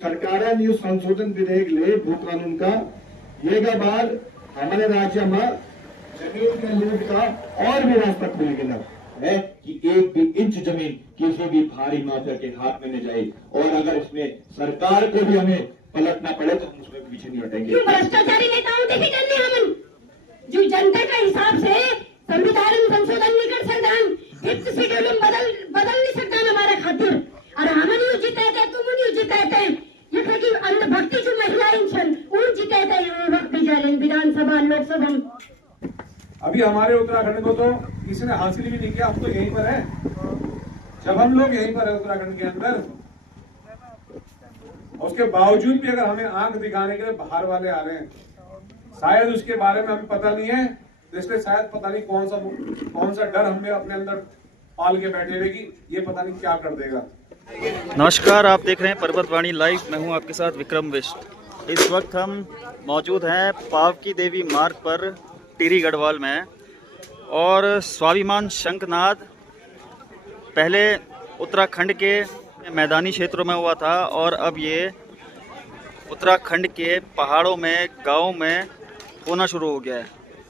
सरकाराने यो संशोधन विधेयक ले भू कानून का ये बाद हमारे राज्य में जमीन के लूट का और भी रास्ता खुलेगा है कि एक भी इंच जमीन किसी भी भारी माफिया के हाथ में न जाए, और अगर इसमें सरकार को भी हमें पलटना पड़े तो हम उसमें पीछे नहीं हटेंगे। भ्रष्टाचारी नेताओं के करने हम जो जनता का हिसाब से संविधान संशोधन नहीं कर सकता, फिफ्थ शेड्यूल बदल नहीं सकता हमारे खातिर, और हम नहीं जिताते तुम नहीं जिताते ये कि अंधभक्ति जो महिलाएं छन उन जिताते वक्त विधानसभा लोकसभा। अभी हमारे उत्तराखंड को तो किसी ने हासिल भी नहीं किया, हम तो यहीं पर है। जब हम लोग यहीं पर है उत्तराखंड के अंदर, उसके बावजूद भी अगर हमें आंख दिखाने के लिए बाहर वाले आ रहे हैं, शायद उसके बारे में हमें पता नहीं है, इसलिए शायद पता नहीं कौन सा डर हमें अपने अंदर पाल के बैठे हुए कि ये पता नहीं क्या कर देगा। नमस्कार, आप देख रहे हैं पर्वतवाणी लाइव। मैं हूं आपके साथ विक्रम बिष्ट। इस वक्त हम मौजूद हैं पावकी देवी मार्ग पर टिहरी गढ़वाल में, और स्वाभिमान शंखनाद पहले उत्तराखंड के मैदानी क्षेत्रों में हुआ था, और अब ये उत्तराखंड के पहाड़ों में गाँव में होना शुरू हो गया है।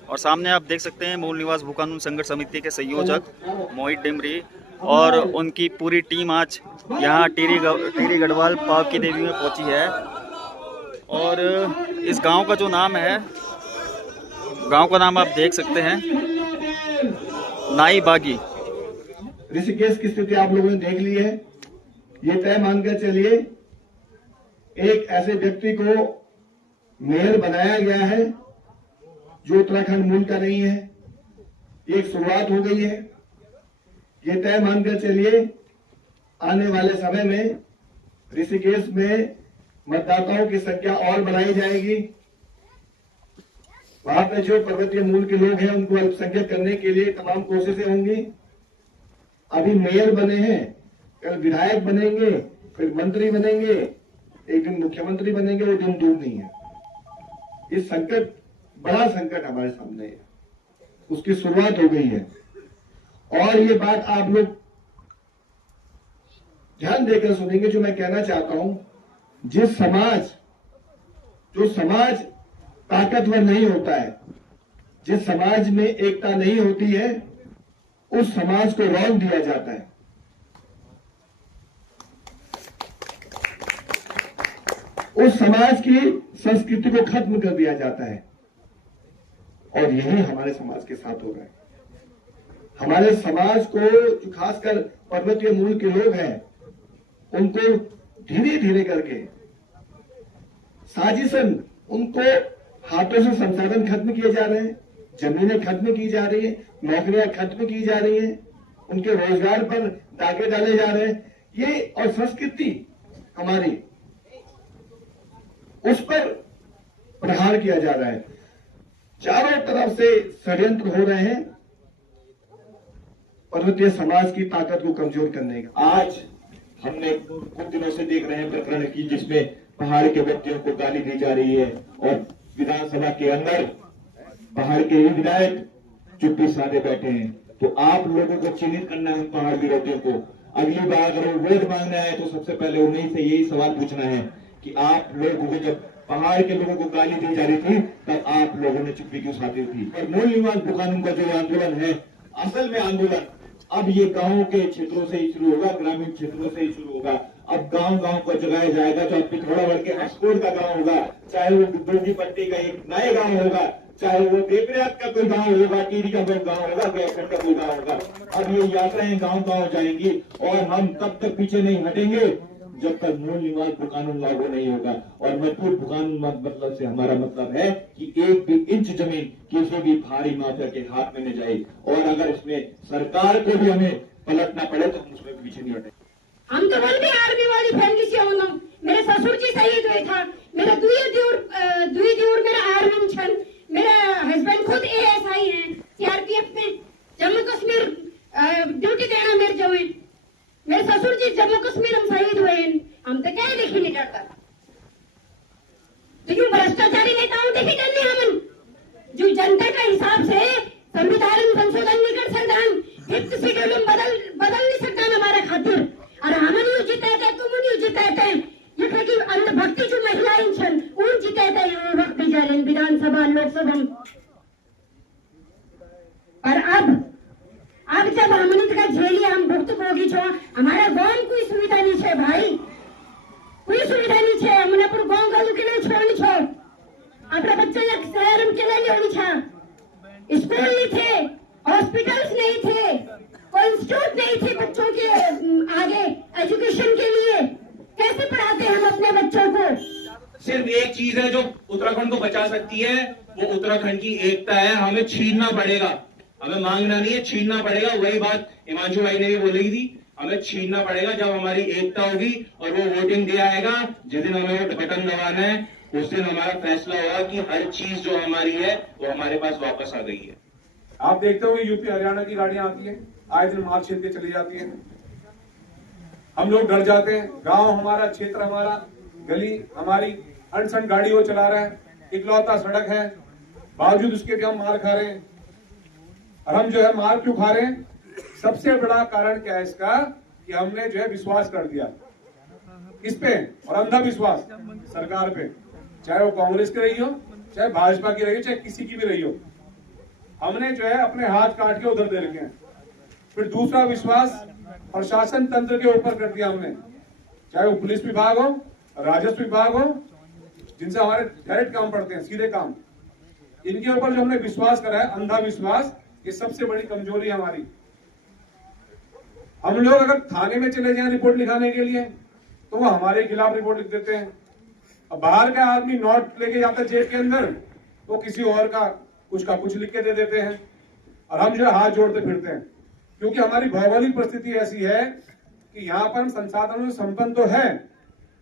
और सामने आप देख सकते हैं मूल निवास भू कानून संघर्ष समिति के संयोजक मोहित डिमरी और उनकी पूरी टीम आज यहाँ टिहरी गढ़वाल पावकी देवी में पहुंची है। और इस गांव का जो नाम है, गांव का नाम आप देख सकते हैं नाई बागी। ऋषिकेश की स्थिति आप लोगों ने देख ली है। ये तय मानकर चलिए एक ऐसे व्यक्ति को मेयर बनाया गया है जो उत्तराखंड मूल का नहीं है। एक शुरुआत हो गई है। ये तय मानकर चलिए आने वाले समय में ऋषिकेश में मतदाताओं की संख्या और बढ़ाई जाएगी। वहां पे जो पर्वतीय मूल के लोग हैं उनको अल्पसंख्यक करने के लिए तमाम कोशिशें होंगी। अभी मेयर बने हैं, कल विधायक बनेंगे, फिर मंत्री बनेंगे, एक दिन मुख्यमंत्री बनेंगे, वो दिन दूर नहीं है। इस संकट, बड़ा संकट हमारे सामने है, उसकी शुरुआत हो गई है। और ये बात आप लोग ध्यान देकर सुनेंगे जो मैं कहना चाहता हूं। जो समाज ताकतवर नहीं होता है, जिस समाज में एकता नहीं होती है, उस समाज को रौंद दिया जाता है। उस समाज की संस्कृति को खत्म कर दिया जाता है, और यही हमारे समाज के साथ हो रहा है। हमारे समाज को, जो खासकर पर्वतीय मूल के लोग हैं, उनको धीरे धीरे करके साजिशन, उनको हाथों से संसाधन खत्म किए जा रहे हैं, जमीनें खत्म की जा रही है, नौकरियां खत्म की जा रही हैं, उनके रोजगार पर डाके डाले जा रहे हैं। ये और संस्कृति हमारी, उस पर प्रहार किया जा रहा है। चारों तरफ से षड्यंत्र हो रहे हैं पर्वतीय समाज की ताकत को कमजोर करने का। आज हमने कुछ दिनों से देख रहे हैं प्रकरण की जिसमें पहाड़ के व्यक्तियों को गाली दी जा रही है, और विधानसभा के अंदर पहाड़ के ही विधायक चुप्पी साधे बैठे हैं। तो आप लोगों को चिन्हित करना है पहाड़ विरोधियों को। अगली बार अगर वो वोट मांगना है तो सबसे पहले उन्हीं से यही सवाल पूछना है कि आप लोगों को जब पहाड़ के लोगों को गाली दी जा रही थी तब आप लोगों ने चुप्पी क्यों साधी थी। और मूल निवास भू कानून का जो आंदोलन है, असल में आंदोलन अब ये गांव के क्षेत्रों से ही शुरू होगा, ग्रामीण क्षेत्रों से ही शुरू होगा। अब गांव गांव को जगाया जाएगा, चाहे पिथौरागढ़ के अस्कोट का गांव होगा, चाहे वो दुर्गी पट्टी का एक नए गांव होगा, चाहे वो देवरात का कोई गांव होगा, टिहरी का कोई गांव होगा, गैरसैंण का कोई गांव होगा। अब ये यात्राएं गांव गांव जाएंगी, और हम तब तक पीछे नहीं हटेंगे जब तक मूल निवास भू कानून लागू नहीं होगा। और मजबूत भू कानून मतलब से हमारा मतलब है कि एक भी इंच जमीन किसी भी भारी माफिया के हाथ में न जाए, और अगर इसमें सरकार को भी हमें पलटना पड़े तो हम उसमें पीछे नहीं हटेंगे। हम तो बोलते आर्मी वाली फैमिली से हूँ। मेरे ससुर जी शहीद हुए था, मेरा दुई दूर मेरा आर्मी छन, मेरा हस्बैंड खुद ASI है CRPF में, जम्मू कश्मीर ड्यूटी देना मेरे जो है। मेरे ससुर जी जम्मू कश्मीर हम शहीद हुए हैं, हम तो क्या देखी नहीं करता। तो जो भ्रष्टाचारी नेताओं के करने हम जो जनता का हिसाब से संविधान संशोधन नहीं कर सकता, फिफ्थ शेड्यूल बदल नहीं सकता हमारे खातिर, और हम नहीं जिताते तुम नहीं जिताते जैसे कि अंधभक्ति जो महिलाएं छन उन जीते थे वक्त भी जालन विधानसभा लोकसभा। और अब जब हमने का झेलिए हम भुक्तभोगी छो, हमारा गांव कोई सुविधा नहीं है भाई, कोई सुविधा नहीं है। हमने पर गांव गालू के लिए छोड़नी छो, अपने बच्चे एक शहर के लिए लेनी छा। स्कूल नहीं थे, हॉस्पिटल्स नहीं थे, कोई इंस्टीट्यूट नहीं थे बच्चों के आगे एजुकेशन के लिए। कैसे पढ़ाते हम अपने बच्चों को? सिर्फ एक चीज है जो उत्तराखंड को बचा सकती है, वो उत्तराखंड की एकता है। हमें छीनना पड़ेगा, हमें मांगना नहीं है, छीनना पड़ेगा। वही बात हिमांशु भाई ने भी बोली थी, हमें छीनना पड़ेगा। जब हमारी एकता होगी और वो वोटिंग डे आएगा, जिस दिन हमें बटन दबाना है, उस दिन हमारा फैसला होगा कि हर चीज जो हमारी है वो हमारे पास वापस आ गई है। आप देखते हो यूपी हरियाणा की गाड़ियां आती है, आए दिन माल छीन के चली जाती है। हम लोग डर जाते हैं। गांव हमारा, क्षेत्र हमारा, गली हमारी, अनसन गाड़ी वो चला रहा है, इकलौता सड़क है, बावजूद उसके भी हम मार खा रहे हैं। और हम जो है मार क्यों खा रहे हैं? सबसे बड़ा कारण क्या है इसका कि हमने जो है विश्वास कर दिया किस पे? और अंधविश्वास सरकार पे, चाहे वो कांग्रेस की रही हो, चाहे भाजपा की रही हो, चाहे किसी की भी रही हो। हमने जो है अपने हाथ काट के उधर दे रखे हैं। फिर दूसरा विश्वास प्रशासन तंत्र के ऊपर कर दिया हमने, चाहे वो पुलिस विभाग हो, राजस्व विभाग हो, जिनसे हमारे डायरेक्ट काम पड़ते हैं, सीधे काम, इनके ऊपर जो हमने विश्वास करा है, अंधा विश्वास, ये सबसे बड़ी कमजोरी है हमारी। हम लोग अगर थाने में चले जाएं रिपोर्ट लिखाने के लिए तो वो हमारे खिलाफ रिपोर्ट लिख देते हैं। अब बाहर का आदमी नोट लेके जाता है जेब के अंदर, तो किसी और का कुछ लिख के दे देते हैं और हम जो है हाथ जोड़ते फिरते हैं। क्योंकि हमारी भौगोलिक परिस्थिति ऐसी है कि यहाँ पर हम संसाधनों से संपन्न तो है,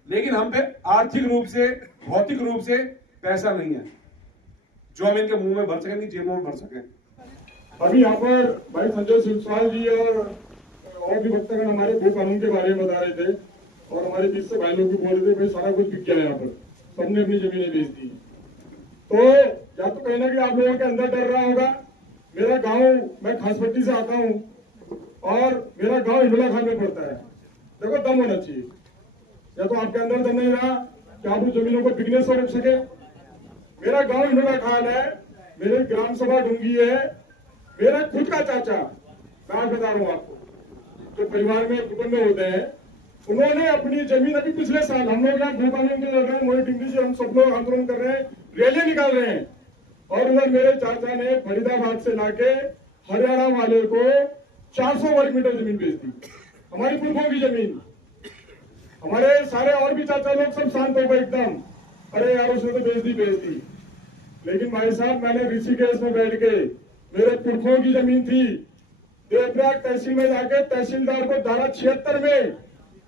लेकिन हम पे आर्थिक रूप से, भौतिक रूप से पैसा नहीं है जो हम इनके मुंह में भर सकें, जेबों में भर सकें। अभी यहाँ पर भाई संजय सिंह जी और भी वक्तगण हमारे भू कानून के बारे में बता रहे थे और हमारे बीच से भाई लोग भी बोल रहे थे भाई सारा कुछ बिक गया है, यहाँ पर सबने अपनी जमीनें बेच दी। तो या तो कहीं ना कहीं आप लोगों के अंदर डर रहा होगा। मेरा गांव, मैं खासपट्टी से आता हूँ और मेरा गांव हिंडोला खान में पड़ता है। देखो दम होना चाहिए, या तो आपके अंदर दम नहीं रहा कि आप उन जमीनों को बिकने से रोक सके। मेरा गांव हिंडोला खान है, मेरी ग्राम सभा डूंगी है, मेरा खुद का चाचा, मैं आज बता रहा हूँ आपको, जो परिवार में कुटुंब में होते हैं, उन्होंने अपनी जमीन अभी पिछले साल, हम लोग यहाँ भू कानून के लड़ रहे हैं, मोहित इंग्लिश हम सब लोग आंदोलन कर रहे हैं, रैली निकाल रहे हैं, और उधर मेरे चाचा ने फरीदाबाद से लाके हरियाणा वाले को 400 वर्ग मीटर जमीन बेच दी, हमारी पुरखों की जमीन। हमारे सारे और भी चाचा लोग सब शांत हो गए एकदम, अरे यार उसने तो बेच दी। लेकिन भाई साहब, मैंने ऋषिकेश में बैठ के, मेरे पुरखों की जमीन थी, देवप्रयाग तहसील में जाके तहसीलदार को धारा 76 में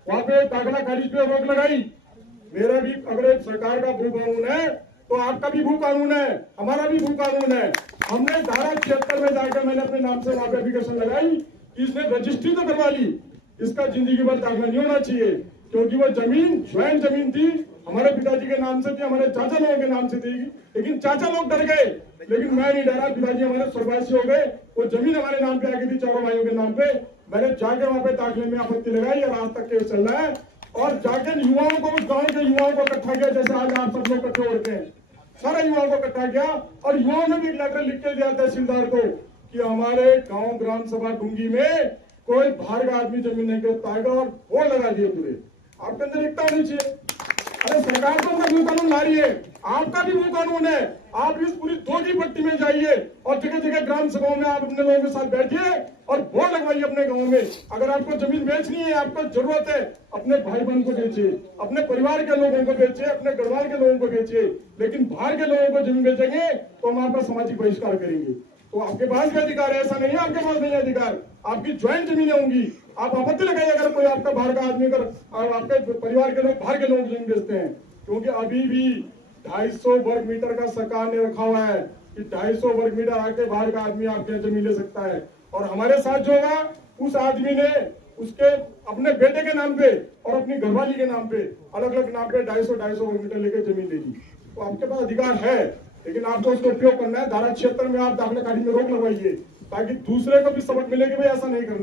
वहां पे दाखला खारिज पे रोक लगाई। मेरा भी अगर सरकार का भू कानून है तो आपका भी भू कानून है, हमारा भी भू कानून है। हमने धारा 76 में जाकर मैंने अपने नाम से वहां पे एप्लीकेशन लगाई कि इसने रजिस्ट्री तो करवा ली, इसका जिंदगी भर दाखला नहीं होना चाहिए, क्योंकि वो जमीन ज्वाइंट जमीन थी, हमारे पिताजी के नाम से थी, हमारे चाचा लोगों के नाम से थी। लेकिन चाचा लोग डर गए, लेकिन मैं नहीं डरा। पिताजी हमारे स्वर्गवासी हो गए, वो जमीन हमारे नाम पे आ गई थी, चारों भाइयों के नाम पे। मैंने जाकर वहां पे दाखिले में आपत्ति लगाई और आज तक केस चल रहा है। और जाकर युवाओं को, उस गांव के युवाओं को इकट्ठा किया, जैसे आज आप सब लोग इकट्ठे होते हैं, सारे युवाओं को इकट्ठा किया और युवाओं ने भी एक लेटर लिख के दिया तहसीलदार को कि हमारे गांव ग्राम सभा डूंगी में कोई बाहर का आदमी जमीन नहीं गिरफ्तार आएगा, और वो लगा दिए पूरे। आपके अंदर एकता होनी चाहिए। अरे सरकार तो अपना भू कानून ला रही है, आपका भी भू कानून है। आप इस पूरी 2 की पट्टी में जाइए और जगह जगह ग्राम सभाओं में आप अपने लोगों के साथ बैठिए और बोर्ड लगवाइए अपने गांव में। अगर आपको जमीन बेचनी है, आपको जरूरत है, अपने भाई बहन को बेचिए, अपने परिवार के लोगों को बेचिए, अपने गढ़वाल के लोगों को बेचिए। लेकिन बाहर के लोगों को जमीन बेचेंगे तो हम आपका सामाजिक बहिष्कार करेंगे। तो आपके पास भी अधिकार है, ऐसा नहीं है आपके पास नहीं है अधिकार। आपकी ज्वाइंट जमीनें होंगी, आप आपत्ति लगाइए अगर कोई आपका बाहर का आदमी, अगर आपके परिवार के लोग बाहर के लोग जमीन बेचते हैं। क्योंकि अभी भी 250 वर्ग मीटर का सरकार ने रखा हुआ है कि 250 वर्ग मीटर आके बाहर का आदमी आपके जमीन ले सकता है। और हमारे साथ जो होगा, उस आदमी ने उसके अपने बेटे के नाम पे और अपनी घरवाली के नाम पे, अलग अलग नाम पे 250 वर्ग मीटर लेकर जमीन ले ली। तो आपके पास अधिकार है, लेकिन आपको उसका उपयोग करना है। धारा 76 में आप दाखिला खारिज में रोक लगवाइए, ताकि दूसरे को भी सबक मिले कि भाई ऐसा नहीं करना है।